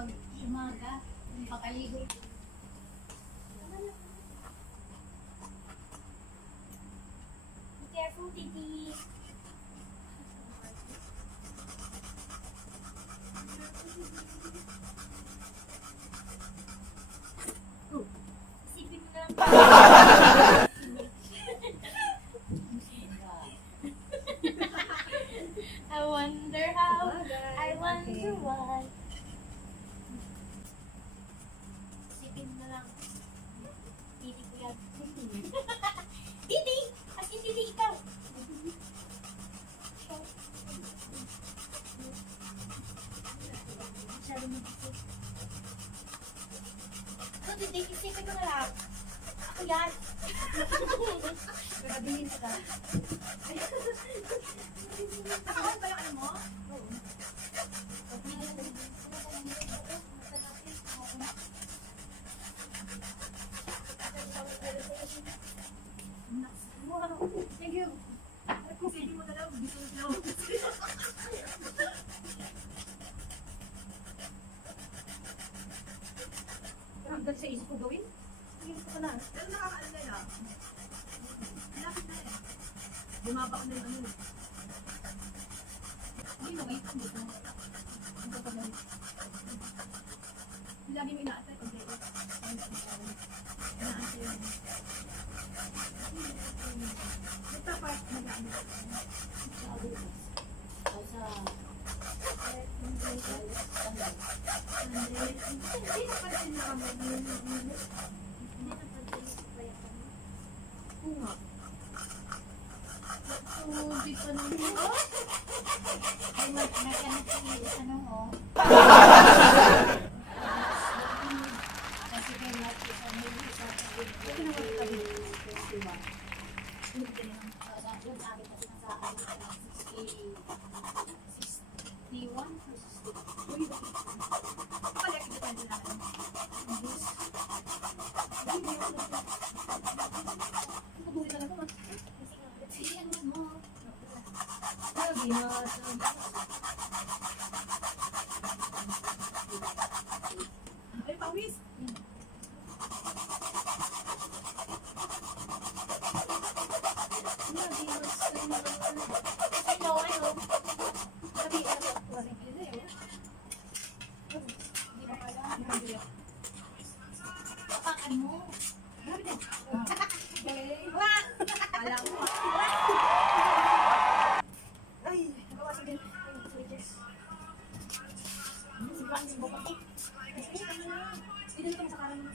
pag umaga, pakaligo. Be careful, Titi. Isipin mo na. I wonder how, I wonder why. Isipin mo na lang. Titi ko yan. Titi! As in, Titi, ikaw! Masyado mag-isip. Ano, Titi? Isipin mo na lang. Ako yan. Grabihin ka. Naka-on ba yung ano mo? Oo. Wow, thank you. Kung pwede mo na lang, gusto mo na lang. Ang ganda sa isip ko gawin? Sige, gusto ko na. Pero nakakaano na yun. Malapit na eh. Bumaba ko na yung ano. Hindi na, wait. Ang kapag na. Lagi mo inaantay. Okay. Inaantay yun. Ito pa, nag-ano. Hindi na pansin na kami. Hindi na pansin na kaya kami. Oo nga. Di pa naman. Ay, nag-ano si, ano o. Kasi kaya natin sa mga isa sa video. Ito naman kami. Diba? Hindi ka naman. Sa akin kasi nasa akin. 61 or 60. Uy, pala kita tayo na lang. Kabuhi talaga mas. Kasi ano mo. Ay, pawis. Apakan mo. Alam mo. Ay, nagawa sige. Dito ka sa kanan mo.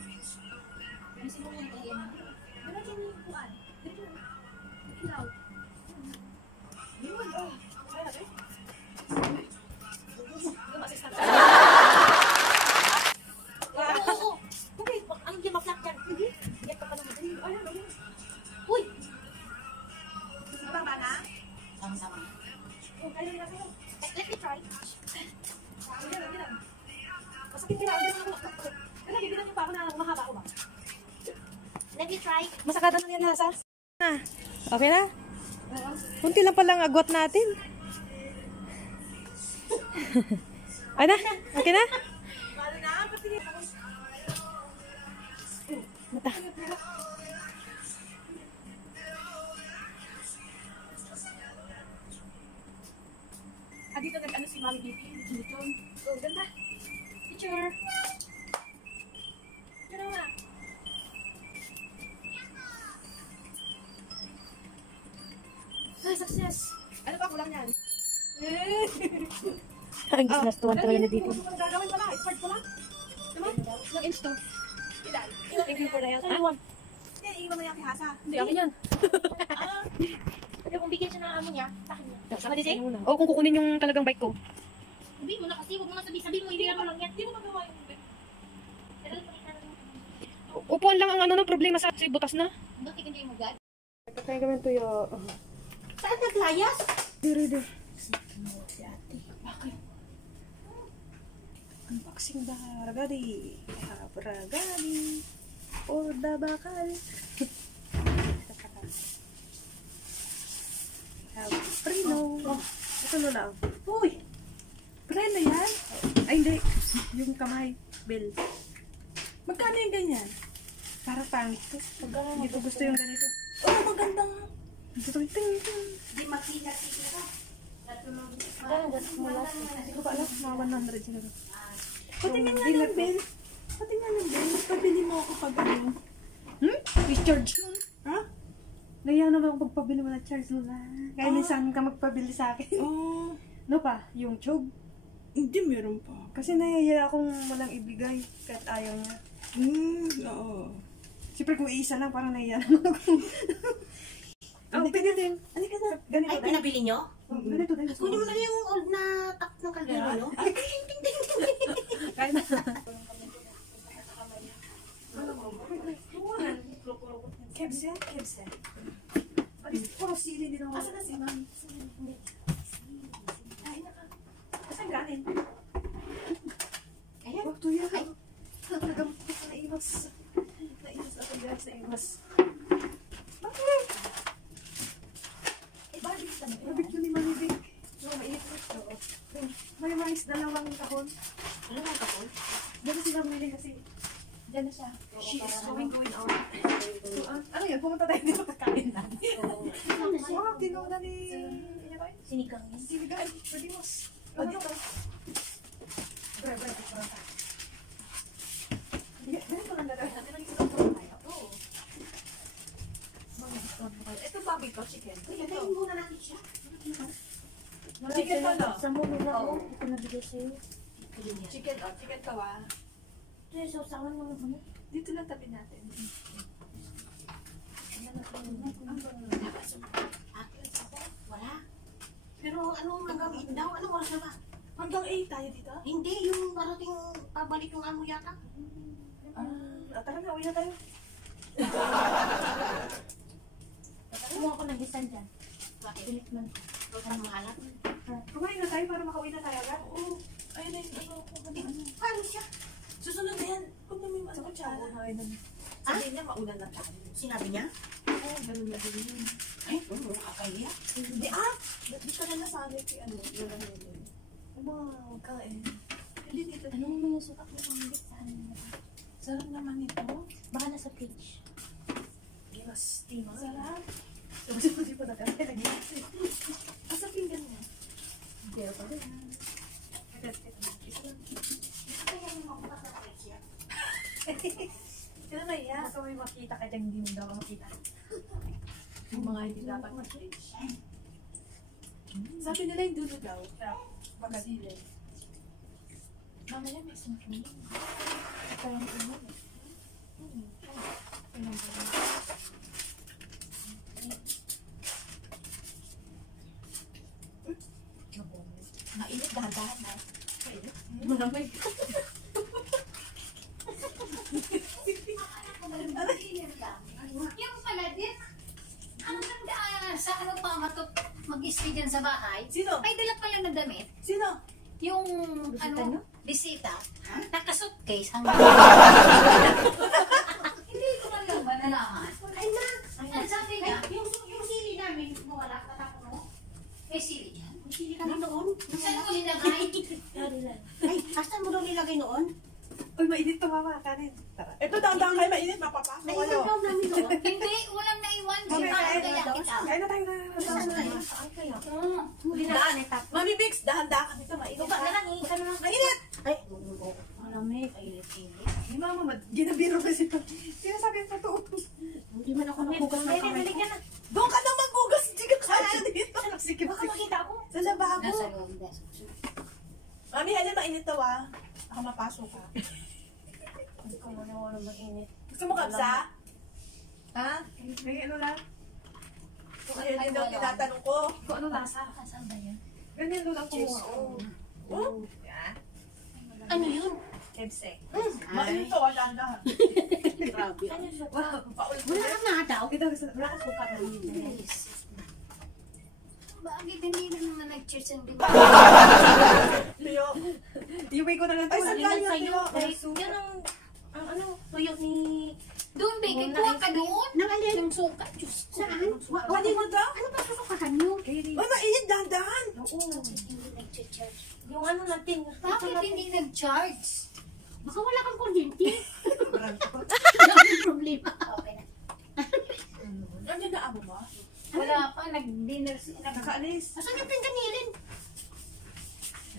Kasi mo yung iyan. Dito ka yung kuan. Dito. Ilaw. Yun. Kaya natin. Let me try. Masakit kaya ako bibilang yung pa ako na mahaba ko ba? Let me try. Masakatan na yan nasa. Okay na? Kunti lang palang agwat natin. Ay na? Okay na? Mata. Dito nag-ano si Mami Bibi. Dito. Oh, ganda. Picture. Picture na. Ay, success. Ano ba kulang yan? Ang gisnas tuwan talaga na dito. Ano gagawin pala? Expert ko lang. Naman? Ilang inch to? Ilan? Thank you for the help. Ano one? Hindi, iiwan mo yung kihasa. Hindi, akin yan. Pero kung bigyan siya ng amo niya, takin niya. Sama din eh? O kung kukunin yung talagang bike ko. Sabihin mo na kasi, huwag mo na sabihin mo, hindi naman lang yan. Hindi mo magawa yung Upuan lang ang ano ng problema sa butas na. bakit hindi mo gad? Kaya gawin to yo. Saan naglayas? Dito. Si ate. Bakit? Unboxing the ragadi. Ragadi. Or the bakal. Prino. Ito na lang. Uy! Preno yan? Ay, hindi. Yung kamay. Bell. Magkano yung ganyan? Para pangit to. Hindi ko gusto yung ganito. Oh, magandang. Gusto ko yung ting. Hindi makita-kita ka. Hindi ko pa alam. Mga 100 siguro. Patingin nga ng bill. Patingin ng bill. Pabili mo ako pag ano. I-charge nun. Ha? Naiya naman ako pagpabili mo na charge nun na. Kaya minsan ka magpabili sa akin. Oh, No pa, yung tube. hindi meron pa. Kasi nahiya akong walang ibigay kahit ayaw niya. Oo. Siyempre kung iisa lang, parang nahiya naman ako. Ang pwede din. Ano ka na? Ganito Ay, din. pinabili nyo? Ganito din. Kunin mo na yung old na tak ng kaldero nyo. Ay, Kaya na. Kebs yan? Kebs yan? Puro sili din ako. Asa na si Mami? Ay, asan galing? ayan. Oh, tuya ka. Nagamot ko sa naiwas. Naiwas ako guys, naiwas. Bakit? Eh, barbecue ka na. Barbecue ni Mami Vic. No, mainit na. Oo. May mais dalawang kahon. Ano ang kapon? Diyan sila bumili kasi. Diyan na siya. She is going out. So, ano yun? Pumunta tayo dito kakain na. Wow, tinuna ni... Ano ba yun? Sinigang yan. Sinigang. Pwede mo. O, dito. Bre. Ganito lang gagawin natin. Oo. Ito babi ko, chicken. Uy, lagayin muna natin siya. Chicken ka no? Sa muna na ako. Ito nabigay sa'yo. Chicken, oh. Chicken ka wa. Ito, sausawan mo na muna. Dito lang tabi natin. Wala. Pero ano ang gawin daw? Ano oras na ba? Hanggang 8 tayo dito? Hindi, yung parating pabalik yung amo yata. Tara na, uwi na tayo. Kumuha ko ng isan dyan. Bakit? Man. Ano mahalat? Kumain na tayo para makauwi na tayo agad. Oo. Ayun na yung ano. Paano siya? Susunod na yan. Huwag na may ano ko tsara. Sabi niya, mauna na tayo. Sinabi niya? Oo, ganun na din yun. Ay, nakakaya. Hindi Di ka na nasabi kay ano. Wala na yun. Wow, kain. Hindi dito. Ano mo yung sukat mo kung hindi saan mo? Sarap naman ito. Baka nasa page. Yes, tima. Sarap. Hindi pa natin. Asa pinggan mo? Hindi pa rin. Kaya na iya. Baka may makita ka dyan, hindi mo daw makita. Yung mga hindi dapat ma-change. Sabi nila yung dulo daw. Pagkasili. Mamaya may sumkin. Parang ano. Mainit dahan-dahan na. Malamig. Yung pala din, ang ganda sa ano pa mag-stay dyan sa bahay. Sino? May dala pa lang na damit. Sino? Yung ano, bisita. Naka-suitcase hanggang. Hindi ko man lang ba nalaman? Ay na! Ano sabi niya? Yung sili namin, mawala, tatapon mo. May sili dyan. Yung sili kami noon. Saan mo nilagay? Ay, asan mo daw nilagay noon? Uy, mainit to mama, kanin. Tara. Ito dahan-dahan kayo mainit, mapapasok Naiwan kayo. daw namin noon. Hindi, walang naiwan. Si Okay, Mama kain kaya kita. Kain na tayo na. Saan kayo? Saan kayo? Dinaan eh, tapos. Mami Bix, dahan-dahan dito mainit. Tuka na lang eh. Ika na lang. Mainit! Ay, malamig. Kainit-init. Di mama, ginabiro kasi ito. Sino sabi yung totoo? Hindi man ako nakugas ng kamay ko. Doon ka na maghugas, hindi ka kaya dito. Sige, Baka makita ako. Sa lababo. Nasa loob desk. Mami, halin mainit daw ah. Baka mapasok ka. Hindi ko muna mainit. Gusto mo kapsa? Ha? May ano lang. Kung ayun din daw tinatanong ko. Kung ano lasa. Saan ba yan? Ganyan lang kumuha. Oh? Ano yun? Kebsek. Mainit to, dahan-dahan. Grabe. Ano yun? Wow, paulit. Wala kang nadaw. Kita gusto, wala ka sukat na yun. Bakit hindi na naman nag-cheers ang diba? Tuyo. Iuwi ko na lang Ay, ito. saan Yan galing sa'yo. tuyo? Yan ang ano, tuyo ni... Doon, Becky, kuha ka doon. Nang alin? Yung suka, Diyos ko. Saan? Pwede mo to? Ano ba susukahan nyo? Ay, mainit, dahan-dahan. Oo. Hindi nag-cheers. Yung ano natin. Bakit hindi nag-charge? Baka wala kang kuryente. Wala akong problema. Okay na. Nandiyan na amo mo? Wala pa, nag-dinner sila. Nakaalis. Asan yung pingganilin?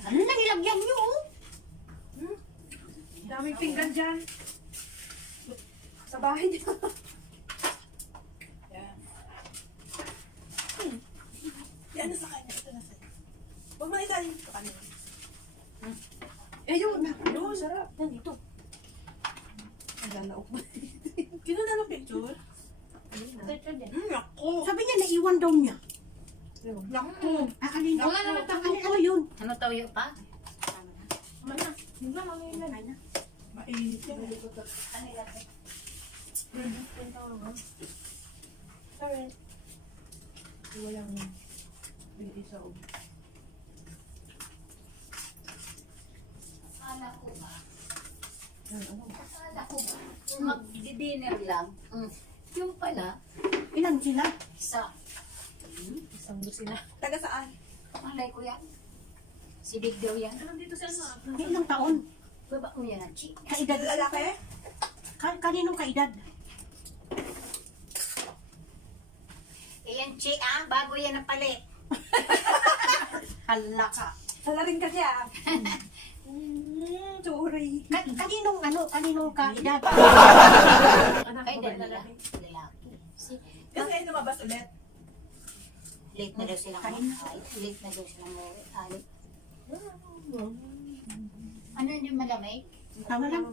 Ano na nilagyan nyo, oh? Daming pinggan dyan. Sa bahay niya. Yan. Yan na sa kanya. Ito na sa'yo. Huwag mo italin ito kanina. Eh, yun na. Yun, sarap. Yan, dito. Nagalaok mo. Kinuna ng picture? Naku. Sabi niya, naiwan daw niya. Naku. Alin? Wala naman tanggalin. Ano yun? Ano tayo pa? Mana? Hindi ba mamaya na na? Mainit yan. Sorry. Walang binti sa ulo. Akala ko ba? Ano? Akala ko ba? Mag-dinner lang. Yung pala, Ilan sila? isa. Isang busina. Taga saan? Malay ko yan. Si Big daw yan. Nandito sa ano? Ilang taon? Baba mo yan, Chi. Kaedad? Lalaki? Kaninong kaedad? Ayan, Chi, bago yan ang palit. Hala ka. Salarin kasi ah. Sorry. Kaninong kaninong kaedad? Kay Daniela. Lalaki. Kasi ngayon lumabas ulit. Late na daw silang kumakain. Late na daw silang kumakain. Ano yung malamig? Tama lang.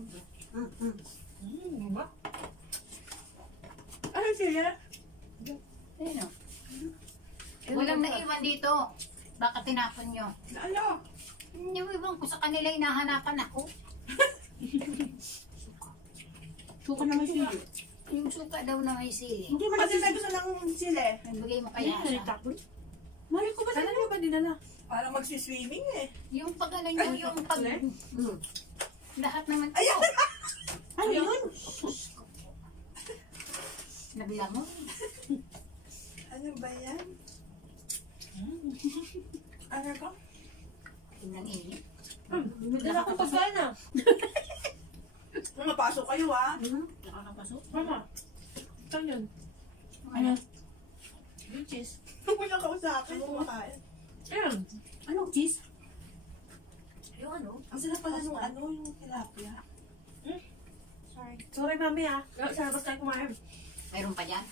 Ano siya? Ayun o. Walang naiwan dito. Baka tinapon nyo. Ano? Yung ibang ko sa kanila, hinahanapan ako. Suka na may sili. Yung suka daw na may sili. Hindi mo Kasi na may gusto lang sila eh. Nagbigay mo kaya siya. Mali ko ba Sana nyo ba dinala? Parang magsiswimming eh. Yung pag ano nyo, yung pag... Lahat naman ito. Ayan! Ano yun? Nabila mo. Ano ba yan? Ano ko? Tingnan init. Dala ko pagkain ah. Mapasok kayo ah. Nakakapasok? Mama. Saan yun? Ano? Yung cheese. Wala ka sa akin. Kumakain. Ayan. Anong cheese? Yung ano? Ang sarap pala nung ano, yung tilapia. Sorry. Sorry, mami ah. Sa labas tayo kumain. Mayroon pa dyan?